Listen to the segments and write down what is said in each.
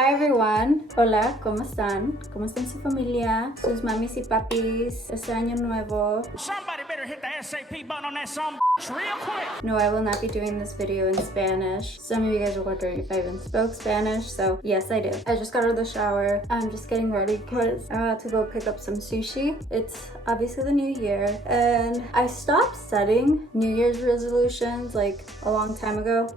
Hi everyone. Hola, ¿cómo están? ¿Cómo están su familia? Sus mamis y papis. Este año nuevo. Somebody better hit the SAP button on that song real quick. No, I will not be doing this video in Spanish. Some of you guys are wondering if I even spoke Spanish, so yes, I do. I just got out of the shower. I'm just getting ready because I'm about to go pick up some sushi. It's obviously the new year, and I stopped setting New Year's resolutions like a long time ago.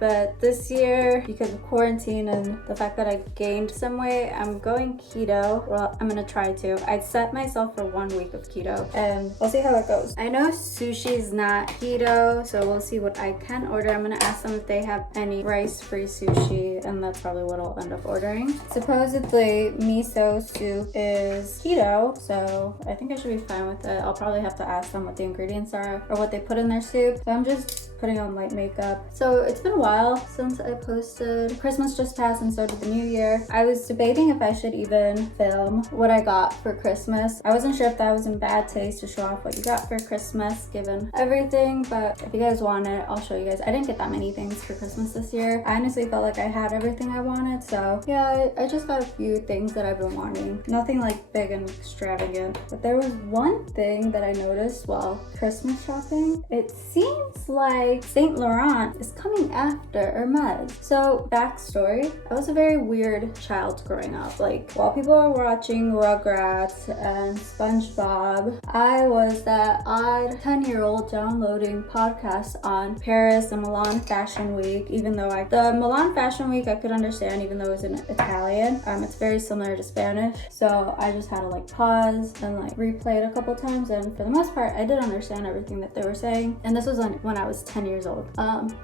But this year, because of quarantine and the fact that I gained some weight, I'm going keto. Well, I'm gonna try to. I set myself for 1 week of keto and we'll see how it goes. I know sushi is not keto, so we'll see what I can order. I'm gonna ask them if they have any rice-free sushi, and that's probably what I'll end up ordering. Supposedly, miso soup is keto, so I think I should be fine with it. I'll probably have to ask them what the ingredients are or what they put in their soup. So I'm just putting on light makeup. So it's been a while since I posted. Christmas just passed and so did the new year. I was debating if I should even film what I got for Christmas. I wasn't sure if that was in bad taste to show off what you got for Christmas given everything, but if you guys want it, I'll show you guys. I didn't get that many things for Christmas this year. I honestly felt like I had everything I wanted, so yeah, I just got a few things that I've been wanting. Nothing like big and extravagant, but there was one thing that I noticed while Christmas shopping. It seems like Saint Laurent is coming after Hermes. So backstory, I was a very weird child growing up. Like while people are watching Rugrats and SpongeBob, I was that odd 10-year-old downloading podcasts on Paris and Milan Fashion Week, even though the Milan Fashion Week I could understand even though it was in Italian. It's very similar to Spanish. So I just had to like pause and like replay it a couple times, and for the most part I did understand everything that they were saying. And this was when I was 10 years old.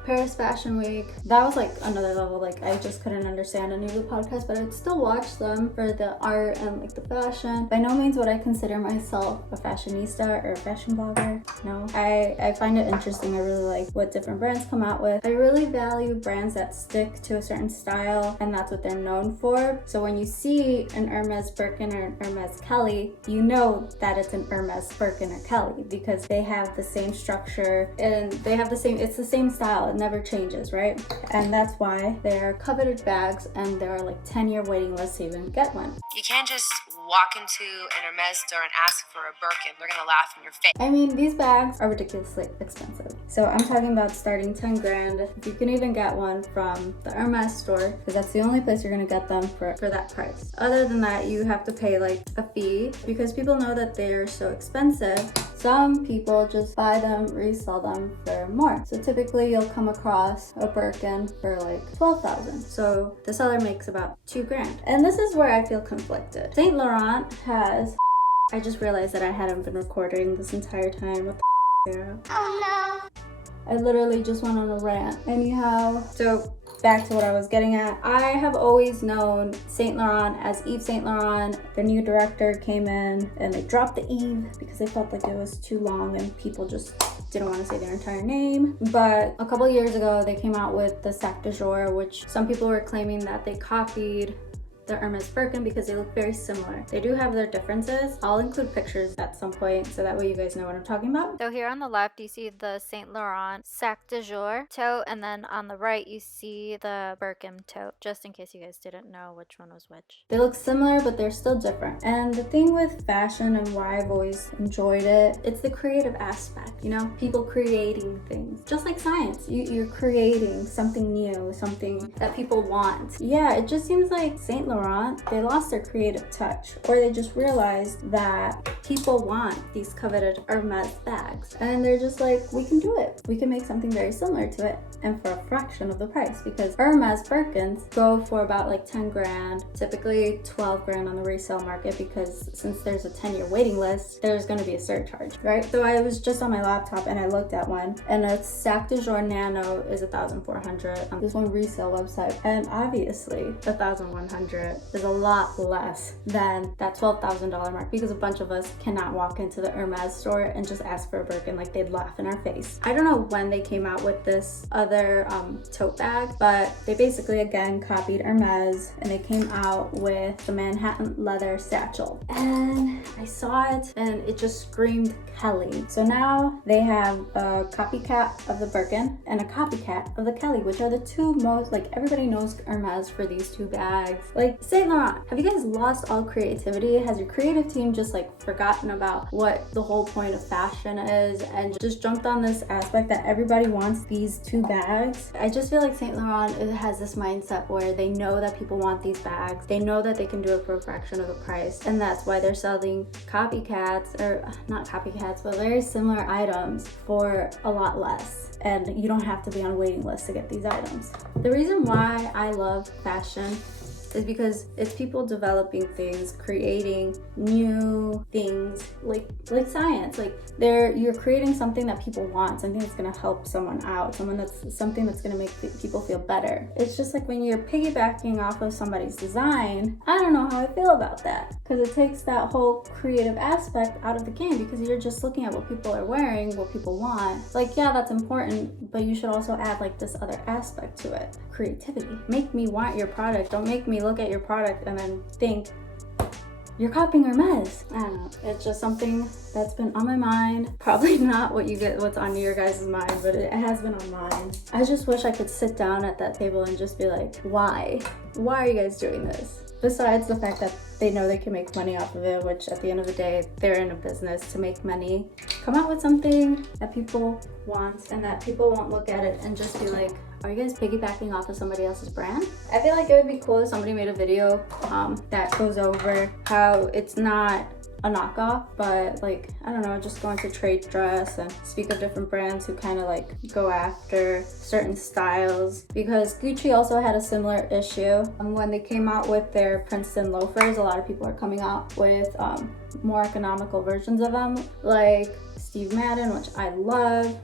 Paris Fashion Week, that was like another level. Like I just couldn't understand any of the podcasts, but I'd still watch them for the art and like the fashion. By no means would I consider myself a fashionista or a fashion blogger. No, I find it interesting. I really like what different brands come out with. I really value brands that stick to a certain style, and that's what they're known for. So when you see an Hermes Birkin or an Hermes Kelly, you know that it's an Hermes Birkin or Kelly because they have the same structure and they have the same, it's the same style, it never changes, right? And that's why they're coveted bags, and there are like 10-year waiting lists to even get one. You can't just walk into an Hermes store and ask for a Birkin. They're gonna laugh in your face. I mean, these bags are ridiculously expensive. So I'm talking about starting 10 grand. If you can even get one from the Hermes store, because that's the only place you're gonna get them for that price. Other than that, you have to pay like a fee because people know that they're so expensive. Some people just buy them, resell them for more. So typically you'll come across a Birkin for like 12,000. So the seller makes about 2 grand. And this is where I feel conflicted. Saint Laurent has, I just realized that I hadn't been recording this entire time. What the Sarah? Oh no. I literally just went on a rant. Anyhow, so back to what I was getting at. I have always known Saint Laurent as Yves Saint Laurent. The new director came in and they dropped the Yves because they felt like it was too long and people just didn't want to say their entire name. But a couple years ago, they came out with the Sac de Jour, which some people were claiming that they copied the Hermes Birkin because they look very similar. They do have their differences. I'll include pictures at some point so that way you guys know what I'm talking about. So here on the left you see the Saint Laurent Sac de Jour tote, and then on the right you see the Birkin tote, just in case you guys didn't know which one was which. They look similar, but they're still different. And the thing with fashion and why I've always enjoyed it, it's the creative aspect, you know? People creating things. Just like science. You're creating something new, something that people want. Yeah, it just seems like Saint Laurent, they lost their creative touch, or they just realized that people want these coveted Hermes bags, and they're just like, we can do it. We can make something very similar to it, and for a fraction of the price, because Hermes Birkins go for about like 10 grand, typically 12 grand on the resale market, because since there's a 10-year waiting list, there's going to be a surcharge, right? So I was just on my laptop and I looked at one, and a Sac de Jour Nano is 1,400 on this one resale website, and obviously 1,100 accurate, is a lot less than that $12,000 mark, because a bunch of us cannot walk into the Hermes store and just ask for a Birkin. Like, they'd laugh in our face. I don't know when they came out with this other tote bag, but they basically again copied Hermes, and they came out with the Manhattan leather satchel. And I saw it and it just screamed Kelly. So now they have a copycat of the Birkin and a copycat of the Kelly, which are the two most, like, everybody knows Hermes for these two bags. Like, Saint Laurent, have you guys lost all creativity? Has your creative team just like forgotten about what the whole point of fashion is and just jumped on this aspect that everybody wants these two bags? I just feel like Saint Laurent has this mindset where they know that people want these bags. They know that they can do it for a fraction of the price, and that's why they're selling copycats, or not copycats, but very similar items for a lot less. And you don't have to be on a waiting list to get these items. The reason why I love fashion is because it's people developing things, creating new things, like science. Like, you're creating something that people want, something that's gonna help someone out, something that's gonna make people feel better. It's just like when you're piggybacking off of somebody's design, I don't know how I feel about that, because it takes that whole creative aspect out of the game, because you're just looking at what people are wearing, what people want. Like, yeah, that's important, but you should also add like this other aspect to it. Creativity. Make me want your product. Don't make me look at your product and then think you're copying Hermes. I don't know. It's just something that's been on my mind. Probably not what's on your guys' mind, but it has been on mine. I just wish I could sit down at that table and just be like, why? Why are you guys doing this? Besides the fact that they know they can make money off of it, which at the end of the day, they're in a business to make money. Come out with something that people want and that people won't look at it and just be like, are you guys piggybacking off of somebody else's brand? I feel like it would be cool if somebody made a video that goes over how it's not a knockoff, but like, I don't know, just go into trade dress and speak of different brands who kind of like go after certain styles, because Gucci also had a similar issue. When they came out with their Princeton loafers, a lot of people are coming out with more economical versions of them, like Steve Madden, which I love,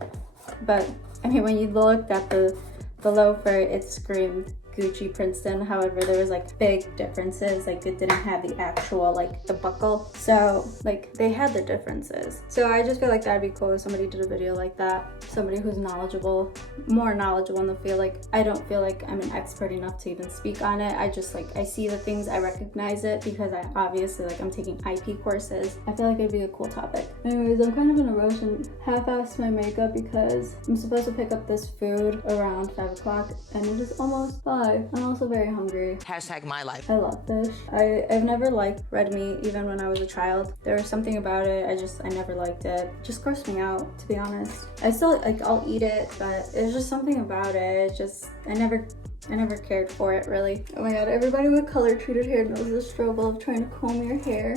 but I mean, when you looked at the loafer, it screamed Gucci Princeton. However, there was like big differences. Like, it didn't have the actual, like, the buckle. So like, they had the differences. So I just feel like that'd be cool if somebody did a video like that. Somebody who's knowledgeable, more knowledgeable in the field. Like, I don't feel like I'm an expert enough to even speak on it. I just like, I see the things, I recognize it, because I obviously, like, I'm taking IP courses. I feel like it'd be a cool topic. Anyways, I'm kind of in a rush and half-assed my makeup because I'm supposed to pick up this food around 5 o'clock and it is almost 5. I'm also very hungry. Hashtag my life. I love fish. I've never liked red meat, even when I was a child. There was something about it, I never liked it. It just grossed me out, to be honest. I still, like, I'll eat it, but there's just something about it. I never cared for it, really. Oh my god, everybody with color treated hair knows the struggle of trying to comb your hair.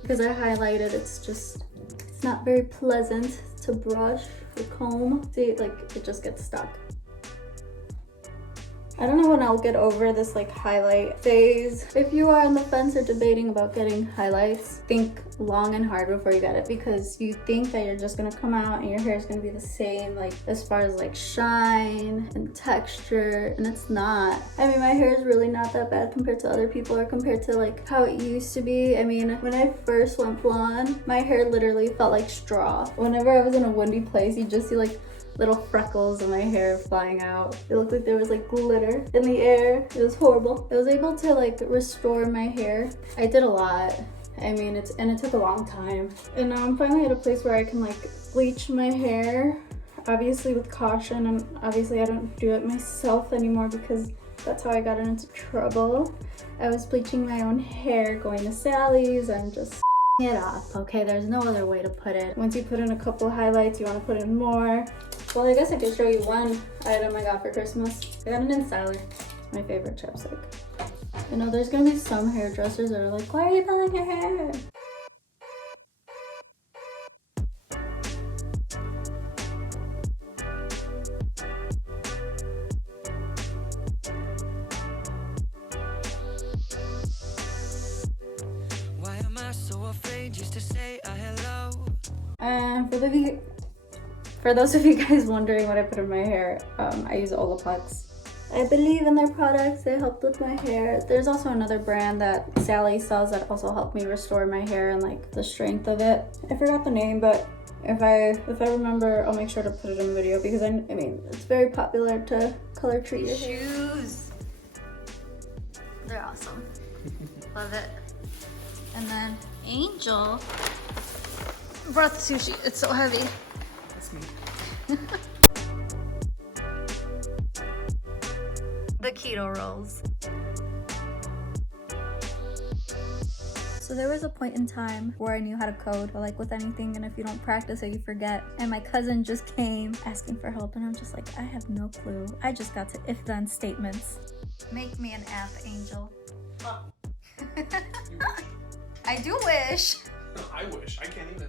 Because I highlighted, it's not very pleasant to brush or comb. See, like, it just gets stuck. I don't know when I'll get over this like highlight phase. If you are on the fence or debating about getting highlights, think long and hard before you get it, because you think that you're just gonna come out and your hair is gonna be the same, like as far as like shine and texture, and it's not. I mean, my hair is really not that bad compared to other people or compared to like how it used to be. I mean, when I first went blonde, my hair literally felt like straw. Whenever I was in a windy place, you just see like little freckles of my hair flying out. It looked like there was like glitter in the air. It was horrible. I was able to like restore my hair. I did a lot. I mean, it took a long time. And now I'm finally at a place where I can like bleach my hair, obviously with caution, and obviously I don't do it myself anymore because that's how I got into trouble. I was bleaching my own hair, going to Sally's and just it off. Okay, there's no other way to put it. Once you put in a couple highlights, you want to put in more. Well, I guess I could show you one item I got for Christmas. I got an Instyler. It's my favorite chapstick. I know there's gonna be some hairdressers that are like, why are you pulling your hair? Why am I so afraid just to say a hello? And for those of you guys wondering what I put in my hair, I use Olaplex. I believe in their products. They helped with my hair. There's also another brand that Sally sells that also helped me restore my hair and like the strength of it. I forgot the name, but if I remember, I'll make sure to put it in the video because I mean it's very popular to color treat your hair. Shoes. They're awesome. Love it. And then Angel brought the sushi. It's so heavy. That's me. The keto rolls. So there was a point in time where I knew how to code, but like with anything, and if you don't practice it, you forget. And my cousin just came asking for help, and I'm just like, I have no clue. I just got to if-then statements. Make me an app, Angel. I do wish. I wish. I can't even.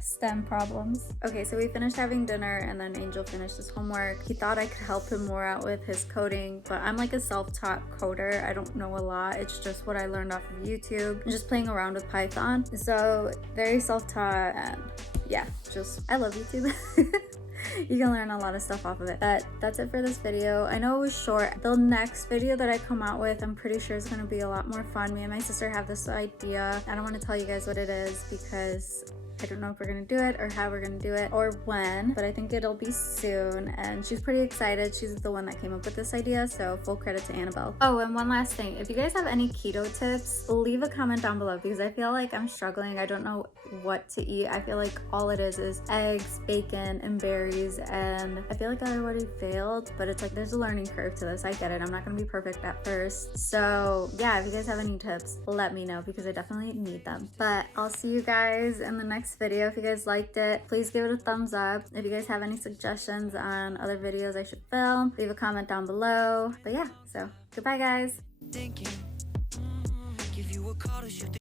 STEM problems. Okay, so we finished having dinner and then Angel finished his homework. He thought I could help him more out with his coding, but I'm like a self-taught coder. I don't know a lot. It's just what I learned off of YouTube and just playing around with Python. So very self-taught, and yeah, just I love YouTube. You can learn a lot of stuff off of it. But that's it for this video. I know it was short. The next video that I come out with, I'm pretty sure is going to be a lot more fun. Me and my sister have this idea. I don't want to tell you guys what it is because I don't know if we're gonna do it or how we're gonna do it or when, but I think it'll be soon, and she's pretty excited. She's the one that came up with this idea, so full credit to Annabelle. Oh, and one last thing. If you guys have any keto tips, leave a comment down below because I feel like I'm struggling. I don't know what to eat. I feel like all it is eggs, bacon, and berries, and I feel like I already failed, but it's like there's a learning curve to this. I get it. I'm not gonna be perfect at first. So yeah, if you guys have any tips, let me know because I definitely need them. But I'll see you guys in the next video. If you guys liked it, please give it a thumbs up. If you guys have any suggestions on other videos I should film, leave a comment down below. But yeah, so goodbye guys. Thinking, give you a call to shoot the